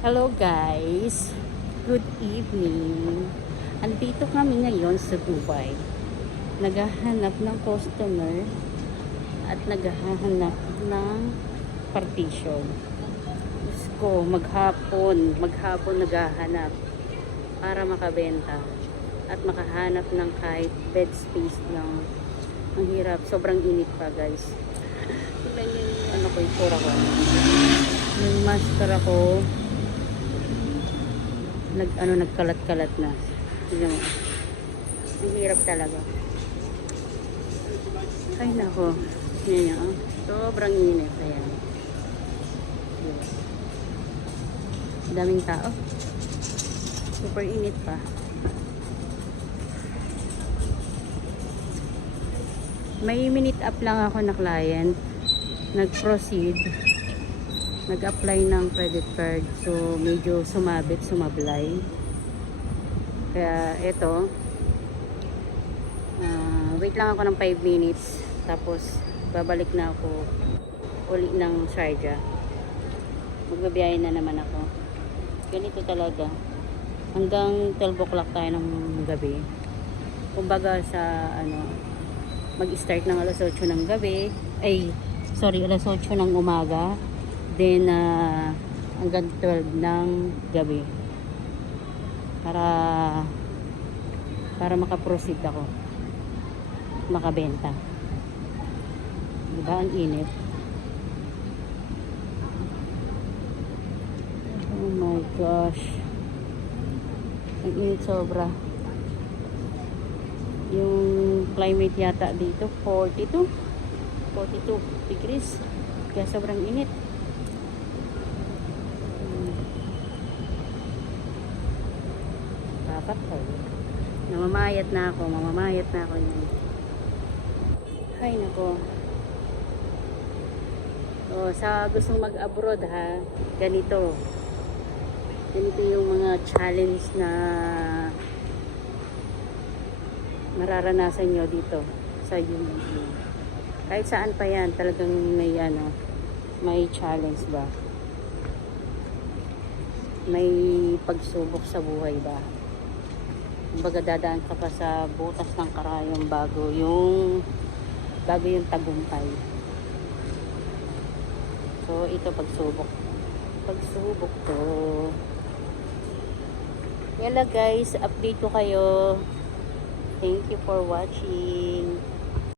Hello guys, good evening. Andito kami ngayon sa Dubai. Naghahanap ng customer at naghahanap ng partition. Diyos ko, maghapon naghahanap para makabenta at makahanap ng kahit bed space ng ang hirap. Sobrang init pa guys. Tingnan niyo yung ano ko, yung pura ko. Yung mascara ko nagkalat-kalat na. Tingnan mo. Ang hirap talaga. Ay nako. Yan yan. Oh. Sobrang init. Ayan. Diba? Daming tao. Super init pa. May minute up lang ako na client. Nag-proceed. Nag-apply ng credit card. So, medyo sumablay. Kaya, eto. Wait lang ako ng 5 minutes. Tapos, babalik na ako uli ng Sharjah. Magbabiyahe na naman ako. Ganito talaga. Hanggang 12 o'clock tayo ng gabi. Kumbaga sa, mag-start ng alas 8 ng gabi. Alas 8 ng umaga. Then, hanggang 12 ng gabi. Para makaproceed ako. Makabenta. Diba? Ang init. Oh my gosh. Ang init sobra. Yung climate yata dito, 42 degrees. Kaya sobrang init. Mamamayat na ako yun. Ay nako. So, sa gustong mag-abroad ha, ganito yung mga challenge na mararanasan nyo dito sa UAE. Kahit saan pa yan, talagang may challenge ba? May pagsubok sa buhay ba? Kumbaga dadaan ka pa sa butas ng karayom bago yung tagumpay. So ito pagsubok to. Yala guys, update ko kayo. Thank you for watching.